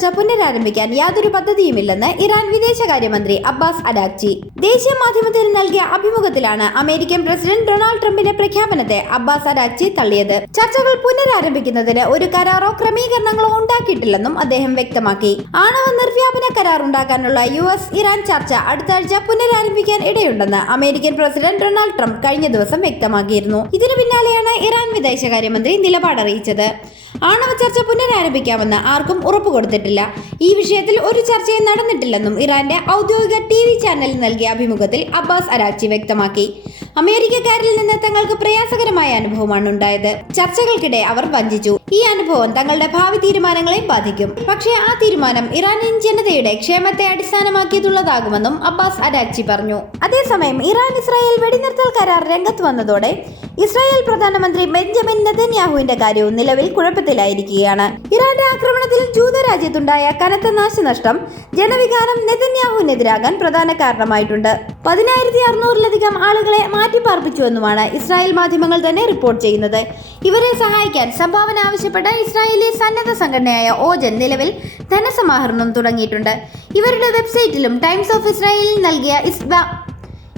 ചർച്ച പുനരാരംഭിക്കാൻ യാതൊരു പദ്ധതിയുമില്ലെന്ന് ഇറാൻ വിദേശകാര്യമന്ത്രി അബ്ബാസ് അഡാക്ചി ദേശീയ മാധ്യമത്തിന് നൽകിയ അഭിമുഖത്തിലാണ് അമേരിക്കൻ പ്രസിഡന്റ് ഡൊണാൾഡ് ട്രംപിന്റെ പ്രഖ്യാപനത്തെ അബ്ബാസ് അഡാക്ചി തള്ളിയത്. ചർച്ചകൾ പുനരാരംഭിക്കുന്നതിന് ഒരു കരാറോ ക്രമീകരണങ്ങളോ ഉണ്ടാക്കിയിട്ടില്ലെന്നും അദ്ദേഹം വ്യക്തമാക്കി. ആണവ നിർവ്യാപന കരാർ ഉണ്ടാക്കാനുള്ള യു എസ് ഇറാൻ ചർച്ച അടുത്ത ആഴ്ച പുനരാരംഭിക്കാൻ ഇടയുണ്ടെന്ന് അമേരിക്കൻ പ്രസിഡന്റ് ഡൊണാൾഡ് ട്രംപ് കഴിഞ്ഞ ദിവസം വ്യക്തമാക്കിയിരുന്നു. ഇതിനു പിന്നാലെയാണ് ഇറാൻ വിദേശകാര്യമന്ത്രി നിലപാടറിയിച്ചത്. ആണവ ചർച്ച പുനരാരംഭിക്കാമെന്ന് ആർക്കും ഉറപ്പ് കൊടുത്തിട്ടില്ല. ഈ വിഷയത്തിൽ ഒരു ചർച്ചയും നടന്നിട്ടില്ലെന്നും ഇറാന്റെ ഔദ്യോഗിക ടി വി ചാനലിൽ നൽകിയ അഭിമുഖത്തിൽ അബ്ബാസ് അരാച്ചി വ്യക്തമാക്കി. അമേരിക്കക്കാരിൽ നിന്ന് തങ്ങൾക്ക് പ്രയാസകരമായ അനുഭവമാണ് ഉണ്ടായത്. ചർച്ചകൾക്കിടെ അവർ വഞ്ചിച്ചു. ഈ അനുഭവം തങ്ങളുടെ ഭാവി തീരുമാനങ്ങളെ ബാധിക്കും. പക്ഷേ ആ തീരുമാനം ഇറാനിയൻ ജനതയുടെ ക്ഷേമത്തെ അടിസ്ഥാനമാക്കിയിട്ടുള്ളതാകുമെന്നും അബ്ബാസ് അരാച്ചി പറഞ്ഞു. അതേസമയം ഇറാൻ ഇസ്രായേൽ വെടിനിർത്തൽ കരാർ രംഗത്ത് വന്നതോടെ ഇസ്രായേൽ പ്രധാനമന്ത്രി ബെഞ്ചമിൻ നെതന്യാഹുവിന്റെ കാര്യവും നിലവിൽ കുഴപ്പത്തിലായിരിക്കുകയാണ്. ഇറാന്റെ ആക്രമണത്തിൽ ജൂതരാജ്യത്തുണ്ടായ കനത്ത നാശനഷ്ടം ജനവികാരം നെതന്യാഹുവിനെതിരാകാൻ പ്രധാന കാരണമായിട്ടുണ്ട്. പതിനായിരത്തി അറുന്നൂറിലധികം ആളുകളെ മാറ്റിപ്പാർപ്പിച്ചുവെന്നുമാണ് ഇസ്രായേൽ മാധ്യമങ്ങൾ തന്നെ റിപ്പോർട്ട് ചെയ്യുന്നത്. ഇവരെ സഹായിക്കാൻ സംഭാവന ആവശ്യപ്പെട്ട ഇസ്രായേലി സന്നദ്ധ സംഘടനയായ ഓജൻ നിലവിൽ ധനസമാഹരണം തുടങ്ങിയിട്ടുണ്ട്. ഇവരുടെ വെബ്സൈറ്റിലും ടൈംസ് ഓഫ് ഇസ്രായേലിൽ നൽകിയ ഇസ്ബ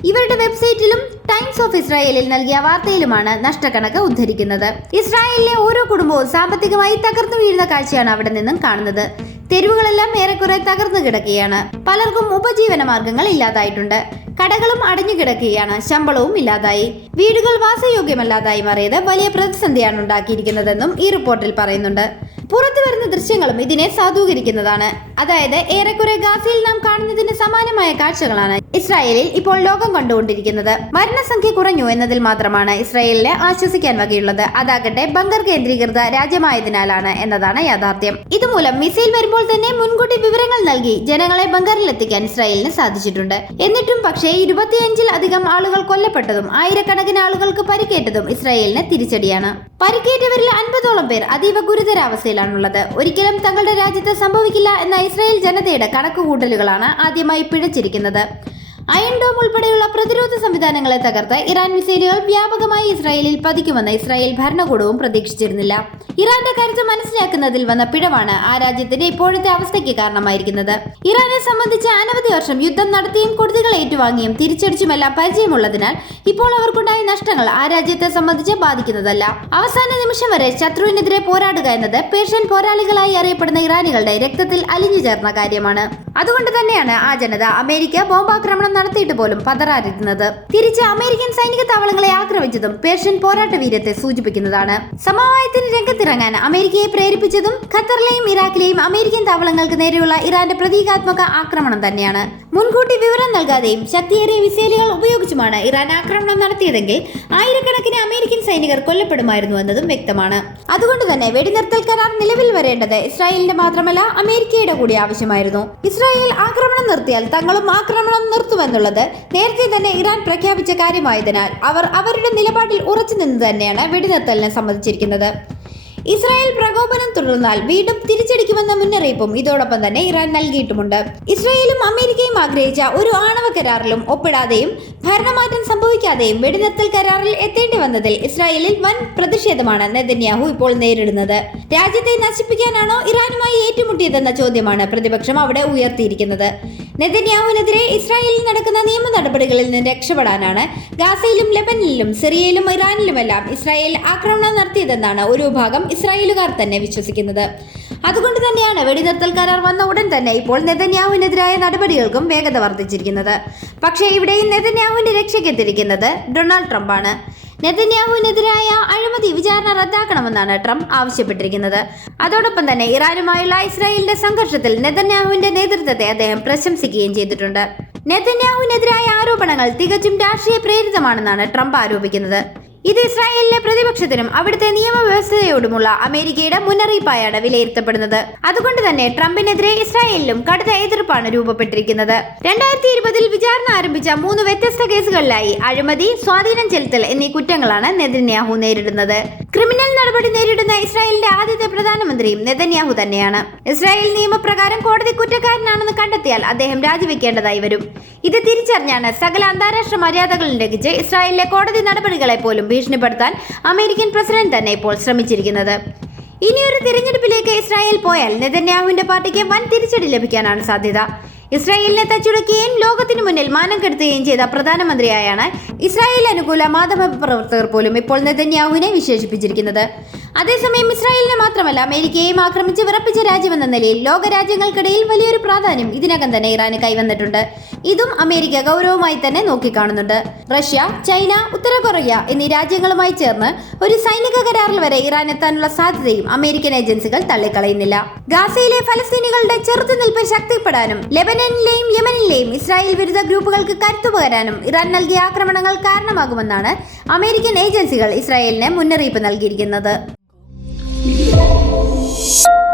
ഇവരുടെ വെബ്സൈറ്റിലും ടൈംസ് ഓഫ് ഇസ്രായേലിൽ നൽകിയ വാർത്തയിലുമാണ് നഷ്ടക്കണക്ക് ഉദ്ധരിക്കുന്നത്. ഇസ്രായേലിലെ ഓരോ കുടുംബവും സാമ്പത്തികമായി തകർന്നു വീഴുന്ന കാഴ്ചയാണ് അവിടെ നിന്നും കാണുന്നത്. തെരുവുകളെല്ലാം ഏറെക്കുറെ തകർന്നു കിടക്കുകയാണ്. പലർക്കും ഉപജീവന മാർഗങ്ങൾ ഇല്ലാതായിട്ടുണ്ട്. കടകളും അടഞ്ഞു കിടക്കുകയാണ്. ശമ്പളവും ഇല്ലാതായി. വീടുകൾ വാസയോഗ്യമല്ലാതായി മാറിയത് വലിയ പ്രതിസന്ധിയാണ് ഉണ്ടാക്കിയിരിക്കുന്നതെന്നും ഈ റിപ്പോർട്ടിൽ പറയുന്നുണ്ട്. പുറത്തു വരുന്ന ദൃശ്യങ്ങളും ഇതിനെ സാധൂകരിക്കുന്നതാണ്. അതായത് ഏറെക്കുറെ ഗാസയിൽ നാം കാണുന്നതിന് സമാനമായ കാഴ്ചകളാണ് ഇസ്രായേലിൽ ഇപ്പോൾ ലോകം കണ്ടുകൊണ്ടിരിക്കുന്നത്. മരണസംഖ്യ കുറഞ്ഞു എന്നതിൽ മാത്രമാണ് ഇസ്രായേലിനെ ആശ്വസിക്കാൻ വകയുള്ളത്. അതാകട്ടെ ബങ്കർ കേന്ദ്രീകൃത രാജ്യമായതിനാലാണ് എന്നതാണ് യാഥാർത്ഥ്യം. ഇതുമൂലം മിസൈൽ വരുമ്പോൾ തന്നെ മുൻകൂട്ടി വിവരങ്ങൾ നൽകി ജനങ്ങളെ ബങ്കറിലെത്തിക്കാൻ ഇസ്രായേലിന് സാധിച്ചിട്ടുണ്ട്. എന്നിട്ടും പക്ഷേ ഇരുപത്തിയഞ്ചിൽ അധികം ആളുകൾ കൊല്ലപ്പെട്ടതും ആയിരക്കണക്കിന് ആളുകൾക്ക് പരിക്കേറ്റതും ഇസ്രായേലിന് തിരിച്ചടിയാണ്. പരിക്കേറ്റവരിൽ അൻപതോളം പേർ അതീവ ഗുരുതരാവസ്ഥയിലാണുള്ളത്. ഒരിക്കലും തങ്ങളുടെ രാജ്യത്ത് സംഭവിക്കില്ല എന്ന ഇസ്രായേൽ ജനതയുടെ കണക്കുകൂട്ടലുകളാണ് ആദ്യമായി പിഴച്ചിരിക്കുന്നത്. അയൺ ഡോം ഉൾപ്പെടെയുള്ള പ്രതിരോധ സംവിധാനങ്ങളെ തകർത്ത് ഇറാൻ മിസൈലുകൾ വ്യാപകമായി ഇസ്രായേലിൽ പതിക്കുമെന്ന് ഇസ്രായേൽ ഭരണകൂടവും പ്രതീക്ഷിച്ചിരുന്നില്ല. ഇറാന്റെ കരുത്ത് മനസ്സിലാക്കുന്നതിൽ വന്ന പിഴവാണ് ആ രാജ്യത്തിന്റെ ഇപ്പോഴത്തെ അവസ്ഥയ്ക്ക് കാരണമായിരിക്കുന്നത്. ഇറാനെ സംബന്ധിച്ച് അനവധി വർഷം യുദ്ധം നടത്തിയും കൊടുതികൾ ഏറ്റുവാങ്ങിയും തിരിച്ചടിച്ചുമെല്ലാം പരിചയമുള്ളതിനാൽ ഇപ്പോൾ അവർക്കുണ്ടായ നഷ്ടങ്ങൾ ആ രാജ്യത്തെ സംബന്ധിച്ച് ബാധിക്കുന്നതല്ല. അവസാന നിമിഷം വരെ ശത്രുവിനെതിരെ പോരാടുക എന്നത് പേർഷ്യൻ പോരാളികളായി അറിയപ്പെടുന്ന ഇറാനികളുടെ രക്തത്തിൽ അലിഞ്ഞു ചേർന്ന കാര്യമാണ്. അതുകൊണ്ട് തന്നെയാണ് ആ ജനത അമേരിക്ക ബോംബാക്രമണം നടത്തിയിട്ട് പോലും പതറാതിരുന്നത്. തിരിച്ച് അമേരിക്കൻ സൈനിക താവളങ്ങളെ ആക്രമിച്ചതും പേർഷ്യൻ പോരാട്ട വീര്യത്തെ സൂചിപ്പിക്കുന്നതാണ്. സമവായത്തിന് രംഗത്തിറങ്ങാൻ അമേരിക്കയെ പ്രേരിപ്പിച്ചതും ഖത്തറിലെയും ഇറാഖിലെയും അമേരിക്കൻ താവളങ്ങൾക്ക് നേരെയുള്ള ഇറാന്റെ പ്രതീകാത്മക ആക്രമണം തന്നെയാണ്. മുൻകൂട്ടി വിവരം നൽകാതെയും ശക്തിയേറിയ മിസൈലുകൾ ഉപയോഗിച്ചുമാണ് ഇറാൻ ആക്രമണം നടത്തിയതെങ്കിൽ ആയിരക്കണക്കിന് അമേരിക്കൻ സൈനികർ കൊല്ലപ്പെടുമായിരുന്നു എന്നതും വ്യക്തമാണ്. അതുകൊണ്ട് തന്നെ വെടിനിർത്തൽ കരാർ നിലവിൽ വരേണ്ടത് ഇസ്രായേലിന്റെ മാത്രമല്ല അമേരിക്കയുടെ കൂടി ആവശ്യമായിരുന്നു. ഇസ്രായേൽ ആക്രമണം നിർത്തിയാൽ തങ്ങളും ആക്രമണം നിർത്തുമെന്നുള്ളത് നേരത്തെ തന്നെ ഇറാൻ പ്രഖ്യാപിച്ച കാര്യമായതിനാൽ അവർ അവരുടെ നിലപാടിൽ ഉറച്ചു നിന്ന് തന്നെയാണ് വെടിനിർത്തലിനെ സംബന്ധിച്ചിരിക്കുന്നത്. ഇസ്രായേൽ പ്രകോപനം തുടർന്നാൽ വീണ്ടും തിരിച്ചടിക്കുമെന്ന മുന്നറിയിപ്പും ഇതോടൊപ്പം തന്നെ ഇറാൻ നൽകിയിട്ടുമുണ്ട്. ഇസ്രായേലും അമേരിക്കയും ആഗ്രഹിച്ച ഒരു ആണവ കരാറിലും ഒപ്പിടാതെയും ഭരണമാറ്റം സംഭവിക്കാതെയും വെടിനിർത്തൽ കരാറിൽ എത്തേണ്ടി വന്നതിൽ ഇസ്രായേലിൽ വൻ പ്രതിഷേധമാണ് നെതന്യാഹു ഇപ്പോൾ നേരിടുന്നത്. രാജ്യത്തെ നശിപ്പിക്കാനാണോ ഇറാനുമായി ഏറ്റുമുട്ടിയതെന്ന ചോദ്യമാണ് പ്രതിപക്ഷം അവിടെ ഉയർത്തിയിരിക്കുന്നത്. നെതന്യാഹുവിനെതിരെ ഇസ്രായേലിൽ നടക്കുന്ന നിയമ നടപടികളിൽ നിന്ന് രക്ഷപ്പെടാനാണ് ഗാസയിലും ലെബനിലും സിറിയയിലും ഇറാനിലുമെല്ലാം ഇസ്രായേൽ ആക്രമണം നടത്തിയതെന്നാണ് ഒരു വിഭാഗം ഇസ്രായേലുകാർ തന്നെ വിശ്വസിക്കുന്നത്. അതുകൊണ്ട് തന്നെയാണ് വെടിനിർത്തൽ കരാർ വന്ന ഉടൻ തന്നെ ഇപ്പോൾ നെതന്യാഹുവിനെതിരായ നടപടികൾക്കും വേഗത വർദ്ധിച്ചിരിക്കുന്നത്. പക്ഷേ ഇവിടെയും നെതന്യാഹുവിന്റെ രക്ഷയ്ക്കെത്തിയിരിക്കുന്നത് ഡൊണാൾഡ് ട്രംപാണ്. നെതന്യാഹുവിനെതിരായ അഴിമതി വിചാരണ റദ്ദാക്കണമെന്നാണ് ട്രംപ് ആവശ്യപ്പെട്ടിരിക്കുന്നത്. അതോടൊപ്പം തന്നെ ഇറാനുമായുള്ള ഇസ്രായേലിന്റെ സംഘർഷത്തിൽ നെതന്യാഹുവിന്റെ നേതൃത്വത്തെ അദ്ദേഹം പ്രശംസിക്കുകയും ചെയ്തിട്ടുണ്ട്. നെതന്യാഹുവിനെതിരായ ആരോപണങ്ങൾ തികച്ചും രാഷ്ട്രീയ പ്രേരിതമാണെന്നാണ് ട്രംപ് ആരോപിക്കുന്നത്. ഇത് ഇസ്രായേലിലെ പ്രതിപക്ഷത്തിനും അവിടുത്തെ നിയമവ്യവസ്ഥയോടുമുള്ള അമേരിക്കയുടെ മുന്നറിയിപ്പായാണ് വിലയിരുത്തപ്പെടുന്നത്. അതുകൊണ്ട് തന്നെ ട്രംപിനെതിരെ ഇസ്രായേലിലും കടുത്ത എതിർപ്പാണ് രൂപപ്പെട്ടിരിക്കുന്നത്. രണ്ടായിരത്തി ഇരുപതിൽ വിചാരണ ആരംഭിച്ച മൂന്ന് വ്യത്യസ്ത കേസുകളിലായി അഴിമതി സ്വാധീനം ചെലുത്തൽ എന്നീ കുറ്റങ്ങളാണ് നെതിന്യാഹു നേരിടുന്നത്. ക്രിമിനൽ നടപടി നേരിടുന്ന ഇസ്രായേലിന്റെ ആദ്യത്തെ പ്രധാനമന്ത്രിയും നെതന്യാഹു തന്നെയാണ്. ഇസ്രായേൽ നിയമപ്രകാരം കോടതി കുറ്റക്കാരനാണെന്ന് കണ്ടെത്തിയാൽ അദ്ദേഹം രാജിവെക്കേണ്ടതായി വരും. ഇത് തിരിച്ചറിഞ്ഞാണ് സകല അന്താരാഷ്ട്ര മര്യാദകൾ ലംഘിച്ച് ഇസ്രായേലിലെ കോടതി നടപടികളെ പോലും ഭീഷണിപ്പെടുത്താൻ അമേരിക്കൻ പ്രസിഡന്റ് തന്നെ ഇപ്പോൾ ശ്രമിച്ചിരിക്കുന്നത്. ഇനിയൊരു തിരഞ്ഞെടുപ്പിലേക്ക് ഇസ്രായേൽ പോയാൽ നെതന്യാഹുവിന്റെ പാർട്ടിക്ക് വൻ തിരിച്ചടി ലഭിക്കാനാണ് സാധ്യത. ഇസ്രായേലിനെ തച്ചുടക്കുകയും ലോകത്തിനു മുന്നിൽ മാനം കെടുത്തുകയും ചെയ്ത പ്രധാനമന്ത്രിയായാണ് ഇസ്രായേൽ അനുകൂല മാധ്യമ പ്രവർത്തകർ പോലും ഇപ്പോൾ നെതന്യാഹുവിനെ വിശേഷിപ്പിച്ചിരിക്കുന്നത്. അതേസമയം ഇസ്രായേലിനെ മാത്രമല്ല അമേരിക്കയെയും ആക്രമിച്ച് വിറപ്പിച്ച രാജ്യമെന്ന നിലയിൽ ലോകരാജ്യങ്ങൾക്കിടയിൽ വലിയൊരു പ്രാധാന്യം ഇതിനകം തന്നെ ഇറാന് കൈവന്നിട്ടുണ്ട്. ഇതും അമേരിക്ക ഗൗരവമായി തന്നെ നോക്കിക്കാണുന്നുണ്ട്. റഷ്യ ചൈന ഉത്തര കൊറിയ എന്നീ രാജ്യങ്ങളുമായി ചേർന്ന് ഒരു സൈനിക കരാറിൽ വരെ ഇറാൻ എത്താനുള്ള സാധ്യതയും അമേരിക്കൻ ഏജൻസികൾ തള്ളിക്കളയുന്നില്ല. ഗാസയിലെ ഫലസ്തീനികളുടെ ചെറുത്തുനിൽപ്പ് ശക്തിപ്പെടാനും ലെബനനിലെയും യമനിലെയും ഇസ്രായേൽ വിരുദ്ധ ഗ്രൂപ്പുകൾക്ക് കരുത്തുപകരാനും ഇറാൻ നൽകിയ ആക്രമണങ്ങൾ കാരണമാകുമെന്നാണ് അമേരിക്കൻ ഏജൻസികൾ ഇസ്രായേലിന് മുന്നറിയിപ്പ് നൽകിയിരിക്കുന്നത്. Música